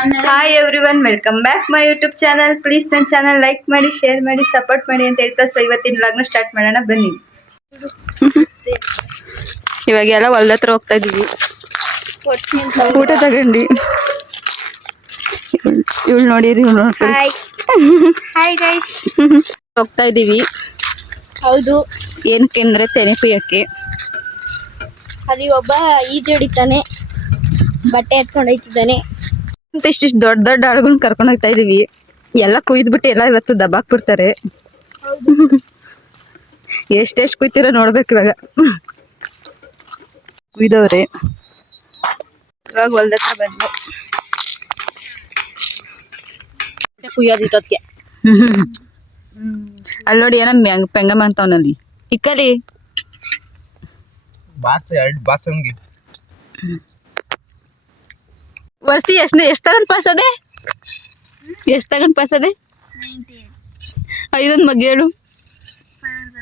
Hi everyone, welcome back my YouTube channel. Please ನನ್ನ channel like ಮಾಡಿ, share ಮಾಡಿ, support ಮಾಡಿ ಅಂತ ಹೇಳ್ತಾ ಇವತ್ತಿನ ವ್ಲಾಗ್ನ ಸ್ಟಾರ್ಟ್ ಮಾಡೋಣ ಬನ್ನಿ. ಇವಾಗೆಲ್ಲ ಹೊಲ್ದ ಹತ್ರ ಹೋಗ್ತಾ ಇದೀವಿ, ಊಟ ತಗೊಂಡು. ಇವಳು ನೋಡಿರಿ, ಇವಳು ನೋಡಿ. ಹಾಯ್ ಗೈಸ್, ಹೋಗ್ತಾ ಇದೀವಿ. ಹೌದು, ಏನಕ್ಕೆ ಅಂದ್ರೆ ತೆನೆ ಕುಯ್ಯಕ್ಕೆ. ಅಲ್ಲಿ ಒಬ್ಬ ಈಜು ಹೊಡಿತಾನೆ, ಬಟ್ಟೆ ಎತ್ಕೊಂಡು ಹೋಯ್ತಿದ್ದಾನೆ. ಇಷ್ಟಿಷ್ಟು ದೊಡ್ಡ ದೊಡ್ಡ ಆಳುಗಳನ್ನ ಕರ್ಕೊಂಡು ಹೋಗ್ತಾ ಇದೀವಿ. ಎಲ್ಲ ಕುಯ್ದ್ಬಿಟ್ಟು ಎಲ್ಲ ಇವತ್ತು ದಬ್ಬಾಕ್ಬಿಡ್ತಾರೆ. ಎಷ್ಟೆಷ್ಟು ಕುಯ್ತಿರೋ ನೋಡ್ಬೇಕು. ಇವಾಗ ಕುಯ್ದವ್ರೆ. ಇವಾಗ ಹೊಲ್ದ ಹತ್ರ ಬಂದು ಕುಯ್ಯೋದಿಟ್ಟೋದ್ಕೆ ಅಲ್ಲಿ ನೋಡಿ, ಏನೋ ಪೆಂಗಮ್ಮ ಅಂತವನಲ್ಲಿ ಇಕ್ಕಲಿ ವರ್ಷಿ ಎಷ್ಟು ತಗೊಂಡ್ ಪಾಸ್ ಅದೇ? ಎಷ್ಟು ತಗೊಂಡ್ ಪಾಸ್ ಅದೇ? 5 ಮಗ್ ಹೇಳು. 5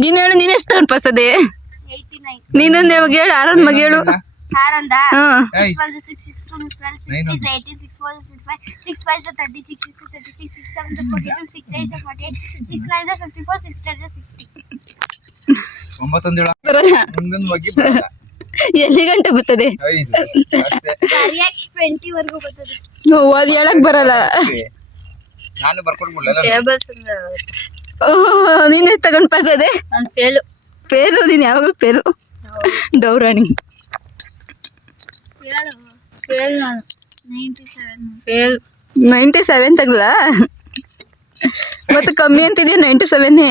ನೀನ್ ಹೇಳು, ನೀನ್ ಎಷ್ಟು ತಗೊಂಡ್ ಪಾಸ್ ಅದೇ? ನೀನೊಂದ್ ಮಗ್ ಹೇಳು, 6 ಮಗ್ ಹೇಳು. ಎಲ್ಲಿ ಗಂಟೆ ಬರ್ತದೆ? ಅದು ಹೇಳಕ್ ಬರಲ್ಲ. ನೀನ್ ಎಷ್ಟು ತಗೊಂಡ್ ಪಾಸ್ ಅದೇ? ಪೇಲು. ನೀನ್ ಯಾವಾಗಲೂ ಪೇಲು. ಡೌರಾಣಿ. 97 ತಗಲ. ಮತ್ತೆ ಕಮ್ಮಿ ಅಂತಿದ್ಯಾ? 97.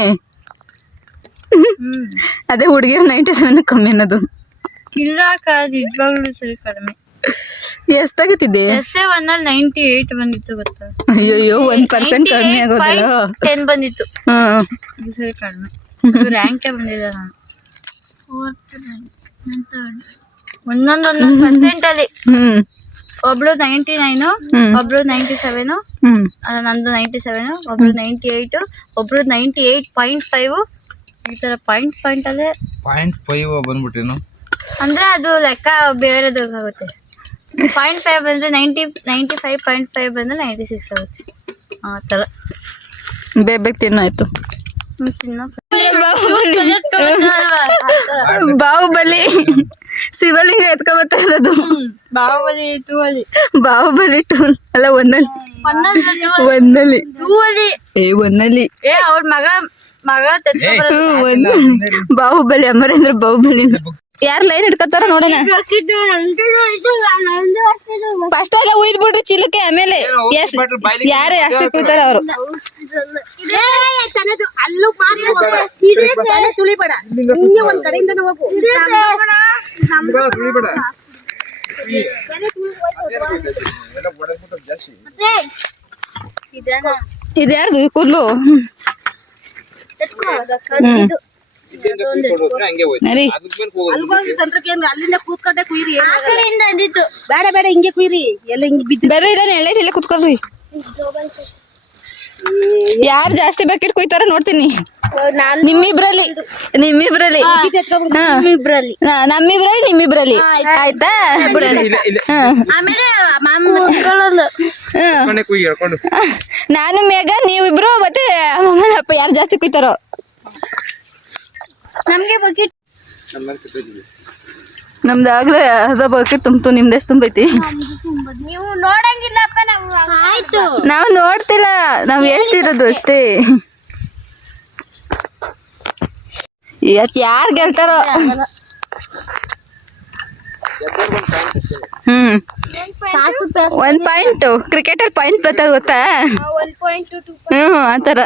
ಅದೇ ಹುಡುಗಿರು 97 ಕಮ್ಮಿ ಅನ್ನೋದು. ಇಲ್ಲ, ಇವಾಗಲೂ ಸರಿ ಕಡಿಮೆ. ಎಷ್ಟು ತಗೋತಿದ್ದೆ? SF1 98 ಬಂದಿತ್ತು ಗೊತ್ತಾ? ಅಯ್ಯೋ, 1% ಕಡಿಮೆ ಆಗೋದಲ್ಲ. 10 ಬಂದಿತ್ತು. ಸರಿ ಕಡಿಮೆ. ರ್ಯಾಂಕ್ ಬಂದಿದೆ. ನಾನು ಒಂದೊಂದು % ಅಲ್ಲಿ ಒಬ್ಳು 99, ಒಬ್ಳು 97, ನಂದು 97, ಒಬ್ಳು 98, ಒಬ್ರು 98.5. ಈ ತರ ಪಾಯಿಂಟ್ ಅಲ್ಲೇ 0.5 ಬಂದ್ಬಿಟ್ಟೇನು ಅಂದ್ರೆ ಅದು ಲೆಕ್ಕ ಬೇರೆದು ಆಗುತ್ತೆ. 0.5 ಬಂದ್ರೆ 95.5 ಬಂದ್ರೆ 96 ಆಗುತ್ತೆ. ಆ ತರ ಬೇಗ ತಿನ್ನಾಯ್ತು. ಬಾಹುಬಲಿ ಶಿವಲಿಂಗ ಎತ್ಕೊಬತ್ತ ಇರೋದು. ಬಾಹುಬಲಿ 2 ಅಲ್ಲ, ಒಂದಲ್ಲಿ. ಅವ್ರ ಮಗ ಬಾಹುಬಲಿ, ಅಮರೇಂದ್ರ ಬಾಹುಬಲಿ. ಯಾರ್ ಲೈನ್ ಹಿಡ್ಕೊತಾರ ನೋಡೋಣ. ಫಸ್ಟ್ ಎಲ್ಲ ಉಯ್ದ್ ಬಿಡ್ರಿ ಚೀಲಕ್ಕೆ, ಆಮೇಲೆ ಯಾರೇ ಜಾಸ್ತಿ ಕುಯ್ತಾರ ಅವರು. ಇದ್ಯಾರ್ದು ಕೂದ್ಲು? ಅಲ್ಲಿಂದ ಕೂತ್ಕೊಂಡೆ ಕುಯ್ರಿ. ಬೇಡ ಹಿಂಗೆ ಕುಯ್ರಿ. ಎಲ್ಲ ಹಿಂಗ್ ಬಿದ್ದು ಬರ್ರಿ, ಇಲ್ಲ ನೆಳ್ಳೆದಿಲ್ಲ, ಕೂತ್ಕೊಳ್ರಿ. ಯಾರು ಜಾಸ್ತಿ ಬಕೆಟ್ ಕುಯ್ತಾರ ನೋಡ್ತೀನಿ. ನಿಮ್ಮಿಬ್ರಲ್ಲಿ ನಮ್ಮಿಬ್ರಲ್ಲಿ ಆಯ್ತಾ? ನಾನು ಮೇಘ, ನೀವಿಬ್ರು, ಮತ್ತೆ ಅಮ್ಮನಪ್ಪ ಯಾರು ಜಾಸ್ತಿ ಕುಯ್ತಾರೋ. ನಮ್ಗೆ ಬಕೆಟ್ ನಮ್ದು ಆಗ್ಲೇ ಅರ್ಧ ಬಕೆಟ್ ತುಂಬ್ತು. ನಿಮ್ದೆಷ್ಟು ತುಂಬೈತಿ? ನೀವು ನೋಡಂಗಿಲ್ಲಪ್ಪ. ಆಯ್ತು, ನಾವು ನೋಡ್ತಿಲ್ಲ, ನಾವು ಹೇಳ್ತಿರೋದು ಅಷ್ಟೇ. ಯಾರು ಗೆಲ್ತಾರೋ. 1 ಪಾಯಿಂಟ್ ಕ್ರಿಕೆಟಲ್ಲಿ ಪಾಯಿಂಟ್ ಬರ್ತದೆ ಗೊತ್ತಾ? 1.2 ಆತರ.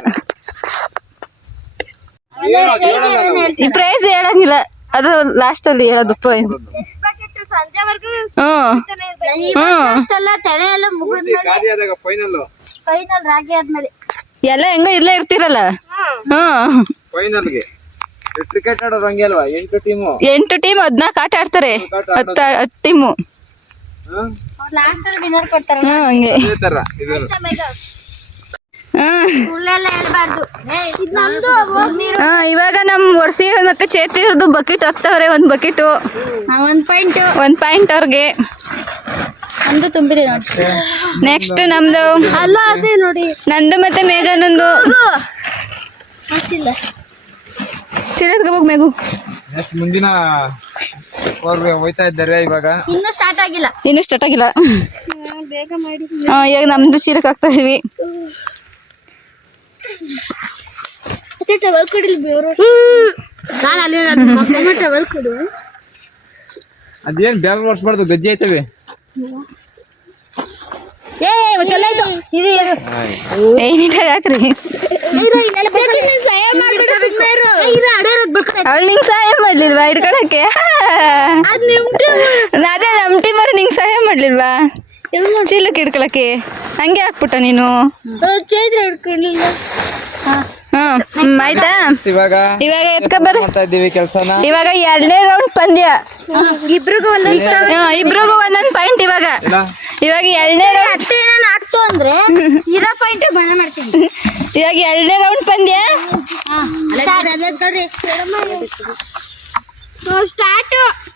ಈ ಪ್ರೈಸ್ ಹೇಳಂಗಿಲ್ಲ, ಅದು ಲಾಸ್ಟ್ ಅಲ್ಲಿ ಹೇಳೋದು ಪ್ರೈಸ್. ತಲೆ ಎಲ್ಲ ಫೈನಲ್ ರಾಗಿ ಆದ್ಮೇಲೆ ಎಲ್ಲ ಹೆಂಗ ಇಲ್ಲೇ ಇರ್ತಿರಲ್ಲ. ಕ್ರಿಕೆಟ್ ಆಡೋದು ಹಂಗೆ ಅಲ್ವಾ? 8 ಟೀಮ್ 14 ಆಟ ಆಡ್ತಾರೆ. 10 ಟೀಮು ಲಾಸ್ಟ್ ಅಲ್ಲಿ ವಿನ್ನರ್ ಕೊಡ್ತಾರೆ. ಹಂಗೆ ಸುಳ್ಳೆಲ್ಲ ಹೇಳ್ಬಾರ್ದು. ಇವಾಗ ನಮ್ ವರ್ಷಿ ಮತ್ತೆ ಚೇತಿರದು ಬಕೆಟ್ ಹಾಕ್ತಾವ್ರೆ. ಒಂದ್ ಬಕೆಟು 1 ಪಾಯಿಂಟ್ 1 ಪಾಯಿಂಟ್ ಅವ್ರಿಗೆ. ಒಂದು ತುಂಬಿದೆ ನೋಡಿ. ನೆಕ್ಸ್ಟ್ ನಮ್ದು ಅಲ್ಲ ಅದೇ ನೋಡಿ, ನಂದು ಮತ್ತೆ ಮೇಘನಂದು. ಹಚ್ಚಿಲ್ಲ ಚಿರತ್ಗೆ ಹೋಗ್ ಮೇಘು. ನೆಕ್ಸ್ಟ್ ಮುಂದಿನ ಅವ್ರು ಹೋಯ್ತಾ ಇದ್ದಾರೆ ಇವಾಗ. ಇನ್ನೂ ಸ್ಟಾರ್ಟ್ ಆಗಿಲ್ಲ. ಇನ್ನೂ ಸ್ಟಾರ್ಟ್ ಆಗಿಲ್ಲ. ಬೇಗ ಮಾಡಿ. ಈಗ ನಮ್ದು ಚೀರಕ್ ಹಾಕ್ತಾ ಇದೀವಿ. ಟವಲ್ ಕೊಡಿಲ್ ಬೇರು. ನಾನು ಅಲ್ಲಿ ಟವಲ್ ಕೊಡು. ಅದೇನ್ ಬ್ಯಾಗ್ ಓಡಿಸ್ಬಾರ್ದು, ಗಜ್ಜಿ ಐತವೆ. ನೀಟಾಗಿ ಹಾಕ್ರಿ. ಅವಳು ನಿಂಗೆ ಸಹಾಯ ಮಾಡ್ಲಿಲ್ವಾ ಹಿಡ್ಕೊಳಕ್ಕೆ? ಅದೇ ನಮ್ಟಿ ಮರ ನಿಂಗೆ ಸಹಾಯ ಮಾಡ್ಲಿಲ್ವಾ ಚೀಲಕ್ಕೆ ಹಿಡ್ಕೊಳಕ್ಕೆ? ಹಂಗೆ ಹಾಕ್ಬಿಟ್ಟ ನೀನು. ಚೈತ್ರ ಹಿಡ್ಕೊಂಡಿಲ್ಲ. ಆಯ್ತಾ? ಇವಾಗ ಎತ್ಕೊಬರ್ ಮಾಡ್ತಾ ಇದ್ದೀವಿ ಕೆಲಸನ. ಇವಾಗ 2ನೇ ರೌಂಡ್ ಪಂದ್ಯ. ಇಬ್ರಿಗೂ ಒಂದೊಂದು ಪಾಯಿಂಟ್. ಇವಾಗ 2ನೇ ರೌಂಡ್. ಅತ್ತೆ ನಾನು ಆಗ್ತು ಅಂದ್ರೆ ಇರೋ ಪಾಯಿಂಟ್ ಬಣ್ಣ ಮಾಡ್ತೀನಿ. ಇವಾಗ 2ನೇ ರೌಂಡ್ ಪಂದ್ಯ.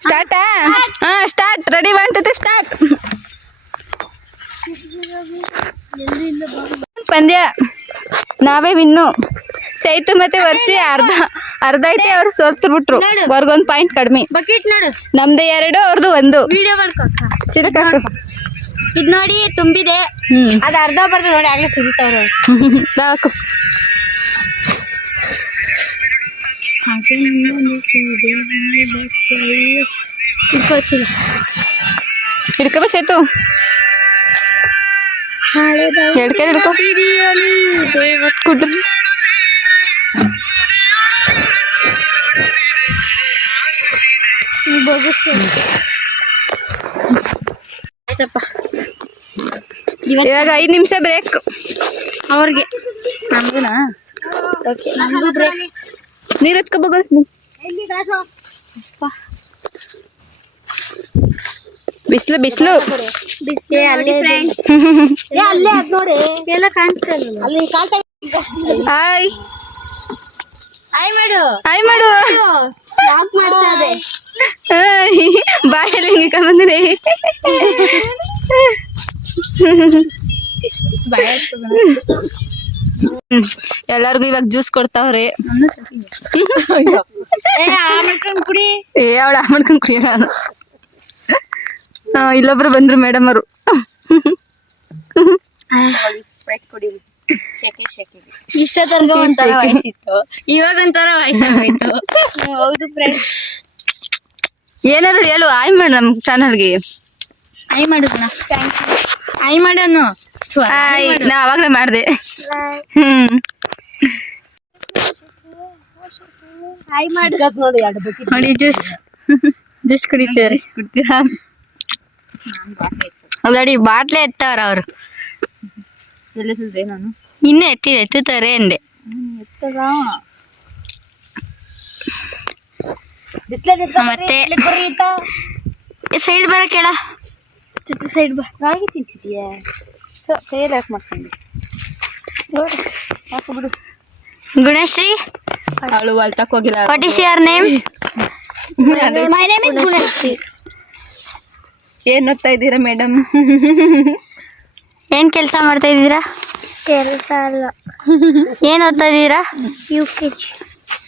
ಸ್ಟಾರ್ಟಾ? ಸ್ಟಾರ್ಟ್. Ready 1 2 3 start. ಪಂದ್ಯ ನಾವೇ ವಿನ್ನು. ಚೈತು ಮತ್ತೆ ವರ್ಷಿ ಅರ್ಧ ಐತೆ. ಅವ್ರು ಸೋತ್ಬಿಟ್ರು. ಅವ್ರಿಗೊಂದು ಪಾಯಿಂಟ್ ಕಡಿಮೆ. ಬಕೆಟ್ ನೋಡು, ನಮ್ದು 2 ಅವ್ರದ್ದು 1. ವಿಡಿಯೋ ಮಾಡ್ಕೊಕ್ಕ. ಚಿರಕ ಇದ್ ನೋಡಿ ತುಂಬಿದೆ. ಅದ್ ಅರ್ಧ ಬರ್ದು ನೋಡಿ ಆಗ್ಲೇ ಸುರಿತಾವ್ರೆ. ಸಾಕು. ಇಟ್ಕೋಚಿಲ್ಲ. ಹಿಡ್ಕೊಬ ಚೇತು. 2 ಕೈ ಹಿಡ್ಕೊ. ಕುಡ್ಡು. ಆಯ್ತಪ್ಪ. ಇವಾಗ 5 ನಿಮಿಷ ಬ್ರೇಕ್ ಅವ್ರಿಗೆ. ನಮ್ಗುನಾ? ನಮಗೂ ಬ್ರೇಕ್. ನೀರು ಎತ್ಕೋಬೋಗ. ಬಿಸ್ಲು ಬಿಸ್ಲು. ಅಲ್ಲಿ ಫ್ರೆಂಡ್ಸ್ ಅಲ್ಲೇ ಅದ್ ನೋಡಿ ಎಲ್ಲ ಕಾಣಿಸ್ತಾ ಇಲ್ಲ. ಅಲ್ಲಿ ಹಾಯ್ ಹಾಯ್ ಮಾಡು. ಹಾಯ್ ಮಾಡು. ಯಾಕೆ ಮಾಡ್ತಾ ಇದೆ? ಬಾಯಲ್ಲಿ ಹಿಂಗೆ ಬಂದ್ರೆ ಎಲ್ಲಾರ್ಗು ಇವಾಗ ಜ್ಯೂಸ್ ಕೊಡ್ತಾವ್ರೆ. ಕುಡಿ. ಅವಳ ಮಾಡ್ಕೊಂಡ್ ಕುಡಿಯ. ನಾನು ಇಲ್ಲೊಬ್ರು ಬಂದ್ರು ಮೇಡಮ್ ಅವರು. ಇಷ್ಟ ತನಕ ಒಂಥರ ವಯಸ್ಸಿತ್ತು, ಇವಾಗ ಒಂಥರ ವಯಸ್ಸಾಗೋಯ್ತು. ಹೌದು ಫ್ರೆಂಡ್ಸ್. ಏನಾದ್ರು ಹೇಳು. ಆಯ್ ಮಾಡು ನಮ್ ಚಾನಲ್ಗೆ. ಆಯ್ ಮಾಡೋಣ. ಆಯ್ ಮಾಡೋನು. ನಾ ಅವಾಗ್ಲೇ ಮಾಡ್ದೆ. ಆಯ್ ಮಾಡಿ ನೋಡಿ. ಜ್ಯೂಸ್ ಕುಡಿತಾರೆ. ಕುಡ್ತೀರಾ? ನೋಡಿ ಬಾಟ್ಲೆ ಎತ್ತವ್ರ ಅವ್ರು. ನಾನು ಇನ್ನೇ ಎತ್ತುತ್ತಾರೆ ಅಂದೆ. ಮತ್ತೆ ಸೈಡ್ ಬರ ಕೇಳ. ಸೈಡ್ ಬಾ. ರಾಗಿ ತಿಂತಿದ್ಯಾ? ಕೈಯಲ್ಲಿ ಯಾಕೆ ಮಾಡ್ಕೊಂಡು ಬಿಡು. ಗುಣಶ್ರೀ ಅವಳು ಹೊಲ್ತಕ್ ಹೋಗಿಲ್ಲ. What is your name? My name is Gunashree. ಏನ್ ಓದ್ತಾ ಇದ್ದೀರಾ ಮೇಡಮ್? ಏನ್ ಕೆಲಸ ಮಾಡ್ತಾ ಇದ್ದೀರಾ? ಕೆಲಸ ಅಲ್ಲ. ಏನ್ ಓದ್ತಾ ಇದ್ದೀರಾ? UKG.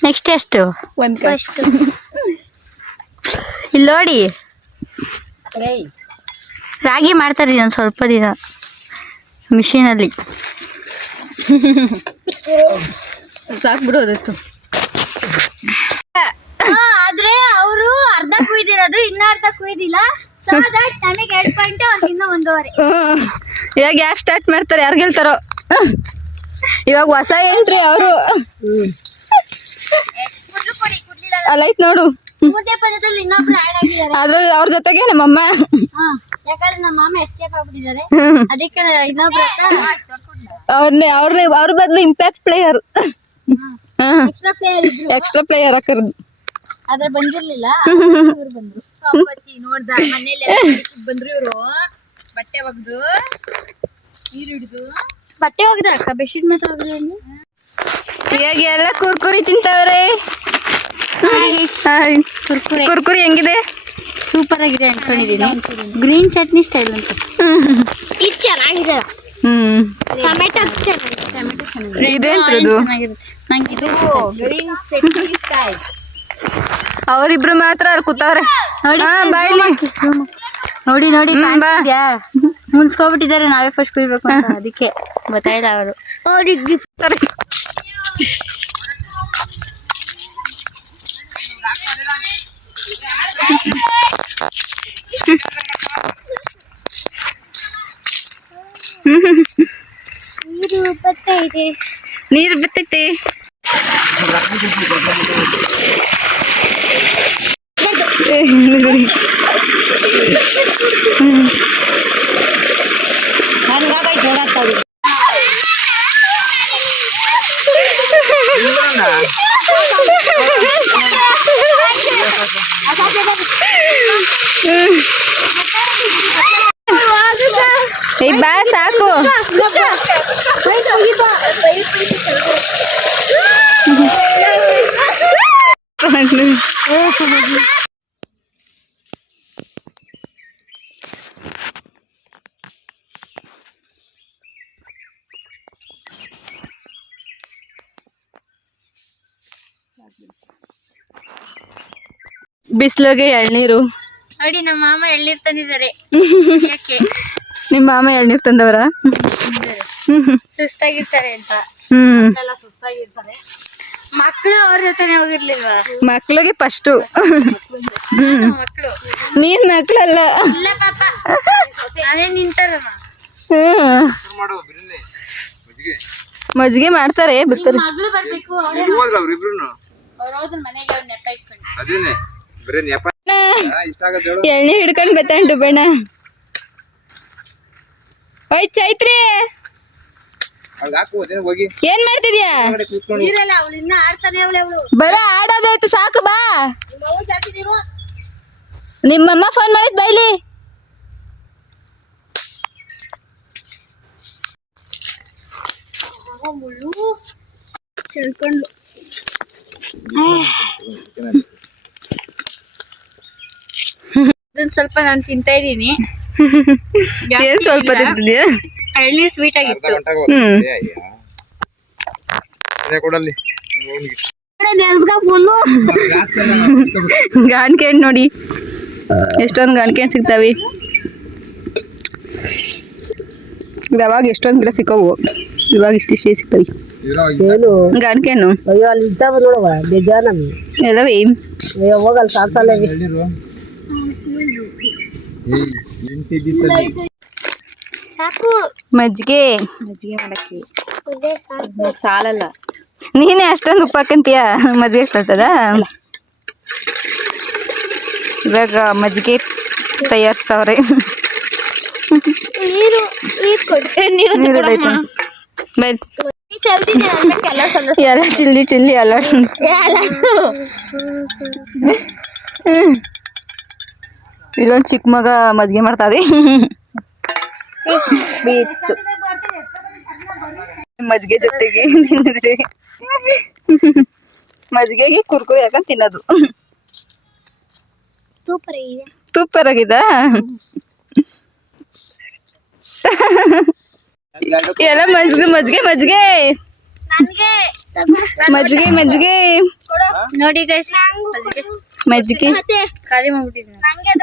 ನೆಕ್ಸ್ಟ್ ಎಷ್ಟು? ಫಸ್ಟ್. ಇಲ್ಲಿ ನೋಡಿ ರಾಗಿ ಮಾಡ್ತಾರೆ ಒಂದು ಸ್ವಲ್ಪ ದಿನ ಮಿಷಿನಲ್ಲಿ. ಸಾಕ್ಬಿಡೋದತ್ತು. ಆದ್ರೆ ಅವರು ಅರ್ಧ ಕುಯ್ದಿರೋದು, ಇನ್ನ ಅರ್ಧ ಕುಯ್ದಿಲ್ಲ. ಸೊ ದಟ್ ನಮಗೆ 2 ಪಾಯಿಂಟ್, ಅವ್ರಿಗೆ ಇನ್ನೂ 1.5. ಇವಾಗ ಯಾರು ಸ್ಟಾರ್ಟ್ ಮಾಡ್ತಾರೆ, ಯಾರು ಗೆಲ್ತಾರೋ. ಇವಾಗ ಹೊಸ ಎಂಟ್ರಿ ಅವರು. ಅಲ್ಲೈತ್ ನೋಡು. ಮುಂದೆ ಪದದಲ್ಲಿ ಇನ್ನೊಬ್ರು ಆಡ್ ಆಗಿದ್ದಾರೆ. ಆದ್ರೆ ಅವ್ರ ಜೊತೆಗೆ ನಮ್ಮಮ್ಮ. ಯಾಕಂದ್ರೆ ನಮ್ಮ ಮಾಮ ಎಸ್ಕೇಪ್ ಆಗ್ಬಿಟ್ಟಿದ್ದಾರೆ, ಅದಕ್ಕೆ ಇನ್ನೊಬ್ರು ಅವ್ರ ಬದಲು ಇಂಪ್ಯಾಕ್ಟ್ ಪ್ಲೇಯರ್, ಎಕ್ಸ್ಟ್ರಾ ಪ್ಲೇಯರ್ ಇದ್ರು. ಎಕ್ಸ್ಟ್ರಾ ಪ್ಲೇಯರ್ ಹಾಕಿರೋದು. ಆದ್ರೆ ಬಂದಿರ್ಲಿಲ್ಲ, ಇವ್ರು ಬಂದ್ರು. ನೋಡ್ದ ಮನೇಲಿ ಬಂದ್ರು ಇವ್ರು, ಬಟ್ಟೆ ಒಗ್ದು ನೀರು ಹಿಡಿದು ಬಟ್ಟೆ ಹೋಗಿದೆ ಅಕ್ಕ ಬೆಡ್ಶೀಟ್ ಮಾತ್ರ ಹೋಗಿದೆ ಇವಾಗ ಎಲ್ಲ ಕುರ್ಕುರಿ ತಿಂತವ್ರೆ. ಕುರ್ಕುರಿ ಹೆಂಗಿದೆ? ಸೂಪರ್ ಆಗಿದೆ ಅನ್ಕೊಂಡಿದ್ದೀನಿ. ಗ್ರೀನ್ ಚಟ್ನಿ ಸ್ಟೈಲ್ ಅಂತ ಇದು ಚೆನ್ನಾಗಿದೆ. ಟೊಮೆಟೊ ಇದೇಂತ್ರದು? ನಂಗೆ ಇದು ಗ್ರೀನ್ ಚಟ್ನಿ ಸ್ಟೈಲ್. ಅವರಿಬ್ರು ಮಾತ್ರ ಅಲ್ಲಿ ಕೂತವ್ರೆ. ಬಾಯ್ಲಿ ನೋಡಿ ನೋಡಿ ಮುನ್ಸ್ಕೊಬಿಟ್ಟಿದ್ದಾರೆ. ನಾವೇ ಫಸ್ಟ್ ಕುಯ್ಬೇಕು ಅಂತ ಅದಕ್ಕೆ ಗೊತ್ತಾಯಿಲ್ಲ ಅವರು. ಅವ್ರಿಗೆ ಗಿಫ್ಟ್ ನೀರು ಬತ್ತೈತೆ. ಬಾ ಸಾಕು. ಬಿಸಿಲಿಗೆ ಎಳ್ನೀರು. ನೋಡಿ ನಮ್ಮ ಮಾಮ ಎಳ್ನೀರು ತಂದಿದ್ದಾರೆ. ಯಾಕೆ ನಿಮ್ಮ ಮಾಮ ಎಳ್ನೀರು ತಂದವ್ರ? ಸುಸ್ತಾಗಿರ್ತಾರೆ ಅಂತ. ಸುಸ್ತಾಗಿರ್ತಾರೆ ಮಕ್ಕಳು. ಅವ್ರ ಜೊತೆನೆ ಹೋಗಿರ್ಲಿಲ್ವಾ? ಮಕ್ಳಿಗೆ ಫಸ್ಟ್. ಮಕ್ಕಳು ನೀನ್ ಮಕ್ಳಲ್ಲ. ಇಲ್ಲ ಪಾಪ ನಾನೇ ನಿಂತಾರಮ್ಮ. ಮಜ್ಜಿಗೆ ಮಾಡ್ತಾರೆ ಬಿಡ್ತಾರೆ. ಮಗಳು ಬರ್ಬೇಕು. ಅವ್ರು ಹೋದ್ರ ಮನೆಗೆ ಅವ್ರು ನೆಪ ಇಟ್ಕೊಂಡು ಎಣ್ಣೆ ಹಿಡ್ಕೊಂಡ್ ಬತ್ತಂಟು ಬೇಡ. ಓಯ್ ಚೈತ್ರಿ ಏನ್ ಮಾಡ್ತಿದ್ಯಾ? ಬರ ಆಡೋದಾಯ್ತು ಸಾಕು ಬಾ. ನಿಮ್ಮಮ್ಮ ಫೋನ್ ಮಾಡಿದ್ ಬೈಲಿ. ಚೆಲ್ಕೊಂಡು ಇದೊಂದ್ ಸ್ವಲ್ಪ ನಾನು ತಿಂತಾ ಇದೀನಿ. ಏನ್ ಸ್ವಲ್ಪ ತಿಂತಿದ್ಯಾ? ಎಳ್ನೀರು ಸ್ವೀಟ್ ಆಗಿತ್ತು. ಗಾಣಿಕೆ ನೋಡಿ ಎಷ್ಟೊಂದು ಗಾಣಿಕೆ ಸಿಗ್ತಾವಿ. ಯಾವಾಗ ಎಷ್ಟೊಂದು ಗಿಡ ಸಿಕ್ಕವು, ಇವಾಗ ಇಷ್ಟಿಷ್ಟೇ ಸಿಗ್ತಾವಿ. ಗಾಣಿಕೆನು ಅಯ್ಯೋ ಅಲ್ಲಿ ಇದ್ದಾವ ನೋಡವ ಬೇಜಾನ ಎಲ್ಲವೇ ಅಯ್ಯೋ ಹೋಗಲ್ಲ ಸಾಕಲ್ಲ. ಮಜ್ಜಿಗೆ ಮಾಡಕ್ಕೆ ಸಾಲಲ್ಲ. ನೀನೇ ಅಷ್ಟೊಂದು ಉಪ್ಪು ಹಾಕಂತೀಯ ಮಜ್ಜಿಗೆ ಕಳ್ತದ. ಇವಾಗ ಮಜ್ಜಿಗೆ ತಯಾರಿಸ್ತಾವ್ರೆ. ಎಲ್ಲ ಚಿಲ್ಲಿ ಚಿಲ್ಲಿ ಅಲ್ಲಾಡ್ಸು. ಇಲ್ಲೊಂದು ಚಿಕ್ಕ ಮಗ ಮಜ್ಜಿಗೆ ಮಾಡ್ತಾವೆ. ಮಜ್ಜಿಗೆ ಜೊತೆಗೆ ತಿಂದಿದ್ರೆ ಮಜ್ಜಿಗೆಗೆ ಕುರ್ಕುರಿ ಹಾಕೊಂಡ್ ತಿನ್ನೋದು. ಸೂಪರ್ ಆಗಿದೆ. ಎಲ್ಲ ಮಜ್ಜಿಗೆ ಮಜ್ಜಿಗೆ ಮಜ್ಜಿಗೆ ಮಜ್ಜಿಗೆ ಮಜ್ಜಿಗೆ ನೋಡಿ ಗೈಸ್ ಮಜ್ಜಿಗೆ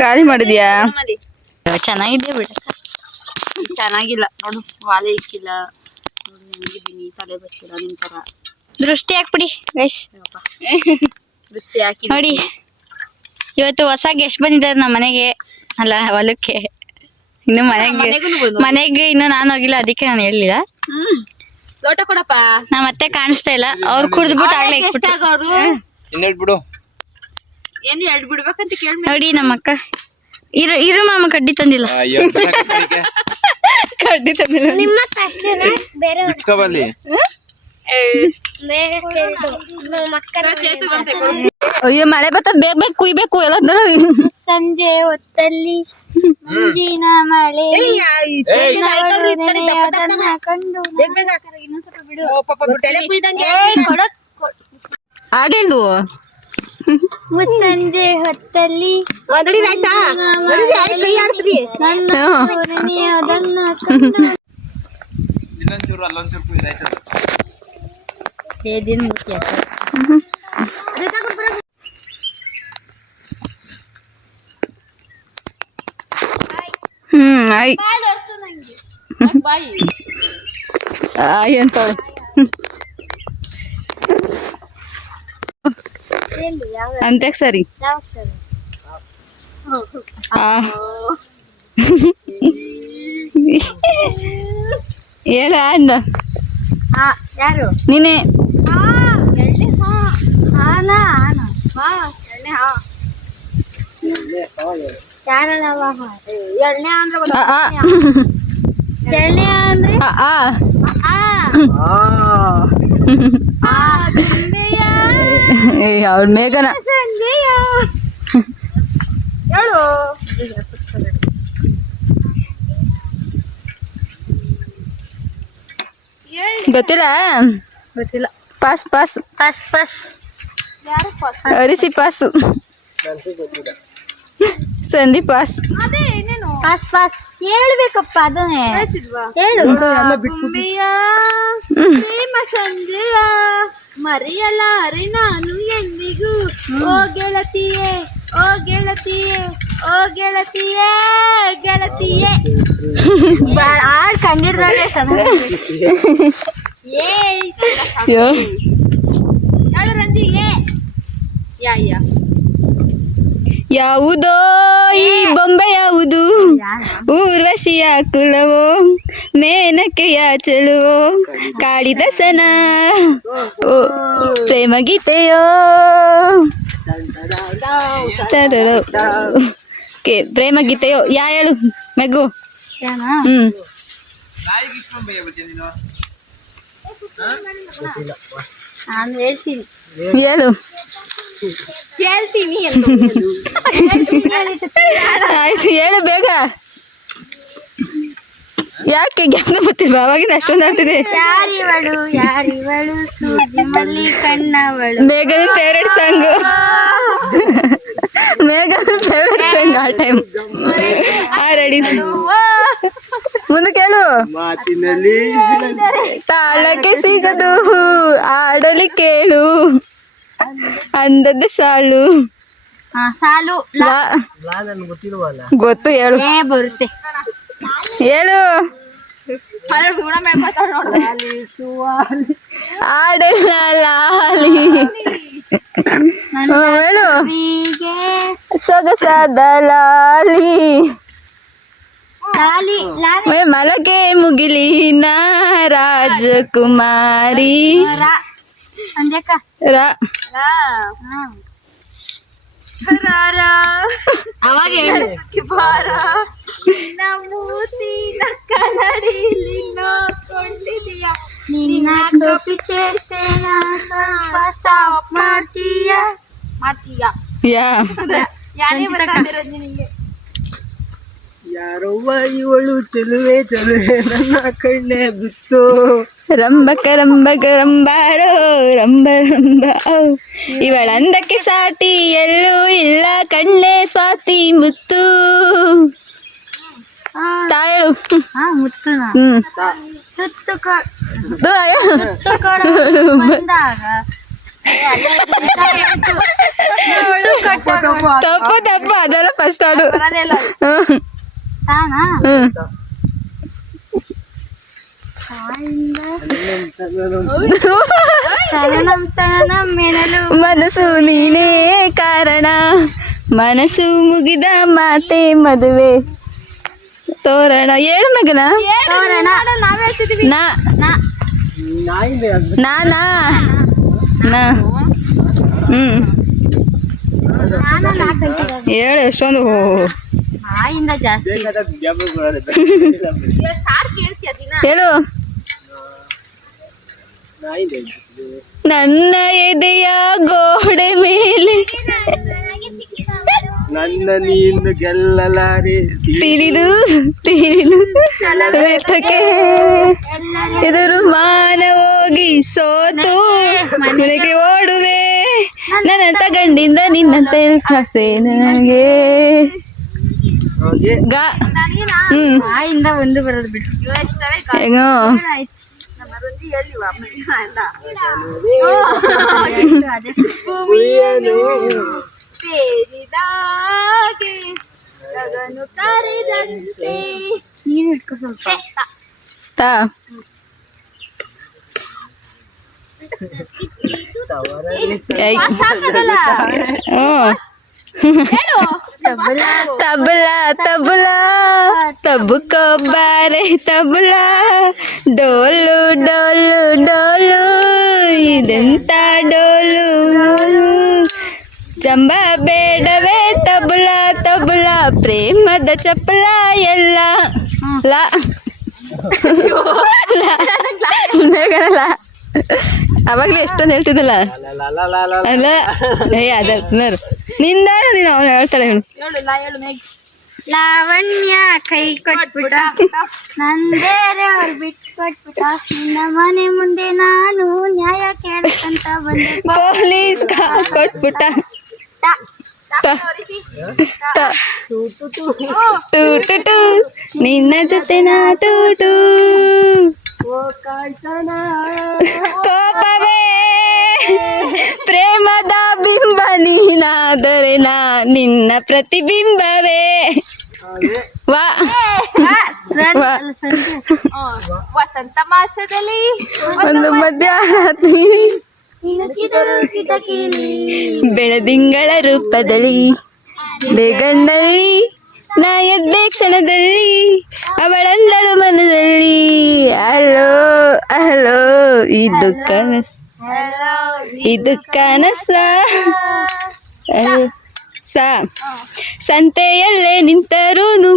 ಖಾಲಿ ಮಾಡಿದ್ಯಾ? ಚೆನ್ನಾಗಿದ್ಯಾ ಬಿಡ. ಚೆನ್ನಾಗಿಲ್ಲ ನೋಡು, ವಾಲೆ ಇಕ್ಕಿಲ್ಲ ಹೆಂಗಿದ್ದೀನಿ, ತಲೆ ಬಚ್ಚಿಲ್ಲ ನಿನ್ ತರ. ದೃಷ್ಟಿ ಹಾಕ್ಬಿಡಿ ಗೈಸ್. ದೃಷ್ಟಿ ಹಾಕಿ ನೋಡಿ ಇವತ್ತು ಹೊಸ ಗೆಸ್ಟ್ ಬಂದಿದ್ದಾರೆ ನಮ್ಮ ಮನೆಗೆ, ಅಲ್ಲ ಹೊಲಕ್ಕೆ. ಇನ್ನು ಮನೆಗೆ ಇನ್ನು ನಾನು ಹೋಗಿಲ್ಲ, ಅದಕ್ಕೆ ನಾನು ಹೇಳಿಲ್ಲ. ಲೋಟ ಕೊಡಪ್ಪ. ನಮ್ಮ ಅತ್ತೆ ಕಾಣಿಸ್ತಾ ಇಲ್ಲ, ಅವ್ರು ಕುಡ್ದ್ಬಿಟ್ಟು ಆಗ್ಲೇ ಬಿಡು. ಏನು ಎರಡು ಬಿಡ್ಬೇಕಂತ ಕೇಳಿ ನೋಡಿ ನಮ್ಮ ಅಕ್ಕ. ಇರು ಮಾಮ, ಕಡ್ಡಿ ತಂದಿಲ್ಲ. ಕಡ್ಡಿ ತಂದಿಲ್ಲ. ಅಯ್ಯೋ ಮಳೆ ಬರ್ತದ ಬೇಗ ಬೇಗ ಕುಯ್ಬೇಕು ಎಲ್ಲ ಸಂಜೆ ಹೊತ್ತಲ್ಲಿ ಮುಂಜಿನ ಮಳೆ ಕಂಡು ಹಾಡೇಳ್ದು ಮುಸ್ಸಂಜೆ ಹೊತ್ತಲ್ಲಿ ನನ್ನ ಅದನ್ನ ಕಂಡು ಇಲ್ಲೊಂಚೂರು ಅಲ್ಲೊಂಚೂರು ಕುಯ್ದಾಯ್ತದ. ದಿನ ಮುಖ್ಯ ಆಯ್ ಬಾಯಿ ಆಯ್ ಅಂತವಳೆ ಅಂತ್ಯಕ್ ಸರಿ ಹೇಳ ಅಂದ ಯಾರು ನೀನೆ ಎಣ್ಣೆ ಅಂದ್ರೆ ಅವ್ಳ ಮೇಘನ ಹೇಳು ಗೊತ್ತಿಲ್ಲ ಗೊತ್ತಿಲ್ಲ ಪಾಸ್ ಪಾಸ್ ಪಾಸ್ ಪಾಸ್ ಅರಿಸಿ ಪಾಸು ಸಂಧಿ ಪಾಸ್ ಪಾಸ್ ಪಾಸ್ ಹೇಳ್ಬೇಕಪ್ಪ ಅದನ್ನೇ ಹೇಳು ಪ್ರೇಮ ಸಂಜೆಯ ಮರೆಯಲಾರೆ ನಾನು ಎಂದಿಗೂ ಓ ಗೆಳತಿಯೇ ಓ ಗೆಳತಿಯೇ ಓ ಗೆಳತಿಯೇ ಗೆಳತಿಯೇ ಹಾಡ್ ಕಂಡಿಡ್ದಾನೆ ಹೇಳು ರಂಜಿ ಯಾ ಯಾವುದೋ ಈ ಬೊಂಬೆ ಯಾವುದು ಊರ್ವಶಿಯ ಕುಲವೋ ಮೇನಕೆಯ ಚೆಲುವೋ ಕಾಳಿದಾಸನ ಓ ಪ್ರೇಮ ಗೀತೆಯೋ ಪ್ರೇಮ ಗೀತೆಯೋ ಯಾ ಹೇಳು ಮೆಗು ನಾಯಿಗೆ ಇಟ್ಕೊಂಡ್ ಬೈಯಬಿಟ್ಟೆ ನೀನು. ನಾನು ಹೇಳ್ತೀನಿ ಹೇಳು ಹೇಳ್ತೀನಿ ಆಯ್ತು ಹೇಳು ಬೇಗ ಯಾಕೆ ಜ್ಞಾಪನ ಬರ್ತಿಲ್ವಾ ಅವಾಗಿಂದ ಅಷ್ಟೊಂದು ಆಡ್ತಿದೆ ಯಾರಿವಳು ಸೂಜಿ ಮಲ್ಲಿ ಕಣ್ಣವಳು ಮೇಘನ ಫೇವ್ರೆಟ್ ಸಾಂಗು ಮೇಘನ ಫೇವ್ರೆಟ್ ಸಾಂಗ್ ಆ ಟೈಮ್ ರೆಡಿ ಮುಂದೆ ಕೇಳು ಮಾತಿನಲ್ಲಿ ತಾಳಕ್ಕೆ ಸಿಗದು ಆಡಲಿ ಕೇಳು ಅಂದದ್ದು ಸಾಲು ಸಾಲು ಗೊತ್ತು ಹೇಳು ಬರುತ್ತೆ ಹೇಳು ಆಡಲ್ಲ ಲಾಲಿ ಹೇಳು ಸೊಗಸಾದ ಲಾಲಿ ಮಲಗೆ ಮುಗಿಲಿನ ರಾಜಕುಮಾರಿ ರಾ ಅವಾಗ ನಿನ್ನ ಟೋಪಿ ಚೇಷ್ಟೆನ ಸ್ವಲ್ಪ ಸ್ಟಾಪ್ ಮಾಡ್ತೀಯ ಯಾ ಯಾರವ್ವ ಇವಳು ಚೆಲುವೆ ಚೆಲುವೆ ನನ್ನ ಕಣ್ಣೆ ಬಿತ್ತು. ರಂಬಕ ರಂಬಕ ರಂಬಾರೋ ರಂಬ ರಂಬ ಇವಳಂದಕ್ಕೆ ಸಾಟಿ ಎಲ್ಲೂ ಇಲ್ಲ ಕಣ್ಣೆ ಸ್ವಾತಿ ಮುತ್ತು ತಾಯಳು ಮುತ್ತು ತುತ್ತು ಬಂದಾಗ ತಪ್ಪು ತಪ್ಪು ಅದೆಲ್ಲ ಫಸ್ಟ್ ಹಾಡು ತಾನಾ ಮೆಣಲು ಮನಸ್ಸು ನೀನೇ ಕಾರಣ ಮನಸ್ಸು ಮುಗಿದ ಮಾತೆ ಮದುವೆ ತೋರಣ ಏಳು ಮಗನ ತೋರಣ ನಾವ್ ಹೇಳ್ತಿದೀವಿ ನಾನಾ ಹೇಳು ಎಷ್ಟೊಂದು ಆಯಿಂದ ಜಾಸ್ತಿ ಹೇಳು ನನ್ನ ಎದೆಯ ಗೋಡೆ ಮೇಲೆ ನನ್ನ ನೀನು ಗೆಲ್ಲಲಾರೆ ತಿಳಿದು ವ್ಯಥಕ್ಕೆ ಎದುರು ಮಾನ ಹೋಗಿ ಸೋತು ಮನೆಗೆ ಓಡುವೆ ನನ್ನಂತ ಗಂಡಿಂದ ನಿನ್ನಂತ ಆಸೆ ನನಗೆ ಹೋಗಿ ಗ ಬಾಯಿಂದ ಒಂದು ಬರೋದು ಬಿಟ್ಟು ಹೆಂಗೋ ನೀನು ಇಟ್ಕೋ ಸ್ವಲ್ಪ ತಾ ಐ. ತಬಲಾ ತಬಲಾ ತಬುಕೋ ಬಾರೆ ತಬಲಾ ಡೋಲು ಡೋಲು ಡೋಲು ಇದೆಂತ ಡೋಲು ಚಂಬ ಬೇಡವೇ ತಬಲಾ ತಬಲಾ ಪ್ರೇಮದ ಚಪ್ಪಲ ಎಲ್ಲ ಲಾ ಲ ಅವಾಗ್ಲೇ ಎಷ್ಟೊಂದು ಹೇಳ್ತಿದ್ದಲ್ಲ ಅಲ್ಲ ಅದ ಸುಮಾರು ನಿಂದಾಳ ನೀನು ಅವನು ಹೇಳ್ತಾಳೆ ಹೇಳು ಲಾವಣ್ಯ ಕೈ ಕೊಟ್ಬಿಟ್ಟ ನಂದೇರೆ ಅವ್ರು ಬಿಟ್ಟು ಕೊಟ್ಬಿಟ್ಟ ನಿನ್ನ ಮನೆ ಮುಂದೆ ನಾನು ನ್ಯಾಯ ಕೇಳಕ್ಕಂತ ಬಂದೆ ಪೊಲೀಸ್ ಕೊಟ್ಬಿಟ್ಟ ತ ತ ಟು ಟು ಟು ನಿನ್ನ ಜೊತೆ ನಾ ಟೂಟು ಕೋಪವೇ ಪ್ರೇಮದ ಬಿಂಬ ನೀನಾದರೆ ನಾ ನಿನ್ನ ಪ್ರತಿಬಿಂಬವೇ ವಾ ವಾ. ವಸಂತ ಮಾಸದಲ್ಲಿ ಒಂದು ಮಧ್ಯರಾತ್ರಿ ಕಿಟಕಿಲಿ ಬೆಳದಿಂಗಳ ರೂಪದಲ್ಲಿ ಗಣ್ಣಲ್ಲಿ ನಾ ಎದ್ದೆ ಕ್ಷಣದಲ್ಲಿ ಅವಳಂದಳು ಮನದಲ್ಲಿ ಅಲೋ ಅಲೋ ಇದು ಕನಸ ಇದು ಕನಸ ಸ ಸಂತೆಯಲ್ಲೇ ನಿಂತರೂನು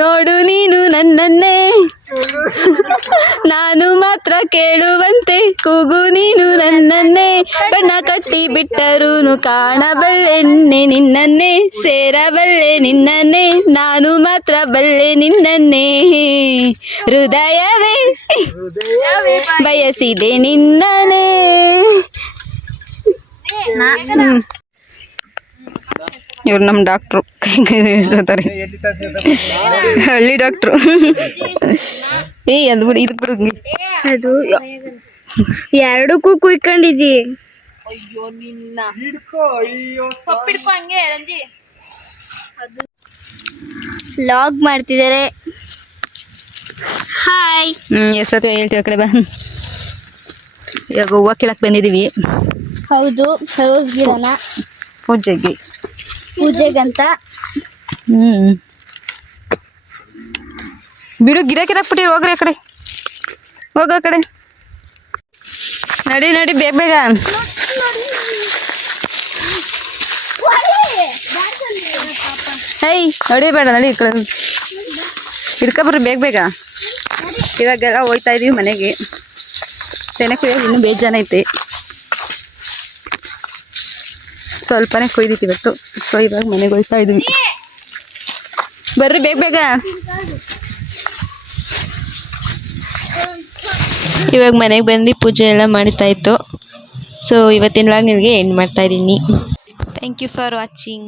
ನೋಡು ನೀನು ನನ್ನನ್ನೇ ನಾನು ಮಾತ್ರ ಕೇಳುವಂತೆ ಕೂಗು ನೀನು ನನ್ನನ್ನೇ ಬಣ್ಣ ಕಟ್ಟಿ ಬಿಟ್ಟರೂನು ಕಾಣಬಲ್ಲೆ ನಿನ್ನನ್ನೇ ಸೇರಬಲ್ಲೆ ನಿನ್ನನ್ನೇ ನಾನು ಮಾತ್ರ ಬಲ್ಲೆ ನಿನ್ನನ್ನೇ ಹೃದಯವೇ ಬಯಸಿದೆ ನಿನ್ನನೇ. ಇವ್ರು ನಮ್ಮ ಡಾಕ್ಟ್ರು ಹೇಳ್ತಾರೆ ಹಳ್ಳಿ ಡಾಕ್ಟ್ರು. ಅದು ಬಿಡಿ ಇದಕ್ಕೆ ಬಿಡು ಅದು ಎರಡಕ್ಕೂ ಕುಯ್ಕೊಂಡಿದ್ದಿ ಲಾಗ್ ಮಾಡ್ತಿದ್ದಾರೆ. ಹಾಯ್ ಎಷ್ಟೊತ್ತು ಹೇಳ್ತೀವಿ ಆ ಕಡೆ ಬಾ. ಇವಾಗ ಹೂವು ಕೀಳಕ್ಕೆ ಬಂದಿದ್ದೀವಿ ಹೌದು ರೋಸ್ ಗಿಡನ ಪೂಜೆಗಂತ ಬಿಡು ಗಿಡ ಕಿರಾಕ್ಬಿಟ್ಟಿ ಹೋಗ್ರಿ ಆ ಕಡೆ ಹೋಗ ಆ ಕಡೆ ನಡಿ ನಡಿ ಬೇಗ ಬೇಗ ಐ ನಡಿಬೇಡ ನಡಿ ಈ ಕಡೆ ಹಿಡ್ಕೊಬರ್ರಿ ಬೇಗ ಬೇಗ. ಇವಾಗೆಲ್ಲ ಹೋಗ್ತಾ ಇದೀವಿ ಮನೆಗೆ. ತೆನೆ ಕುಯ್ಯೋದು ಇನ್ನೂ ಬೇಜಾನ ಐತೆ. ಸ್ವಲ್ಪನೇ ಕೊಯ್ದಿತ್ತು ಇವತ್ತು. ಸೊ ಇವಾಗ ಮನೆಗೆ ಹೋಗ್ತಾ ಇದ್ವಿ. ಬರ್ರಿ ಬೇಗ ಬೇಗ. ಇವಾಗ ಮನೆಗೆ ಬಂದು ಪೂಜೆ ಎಲ್ಲ ಮಾಡ್ತಾ ಇತ್ತು. ಸೊ ಇವತ್ತಿನ ಲಾಗ್ ನಿಮಗೆ ಎಂಡ್ ಮಾಡ್ತಾ ಇದ್ದೀನಿ. Thank you for watching.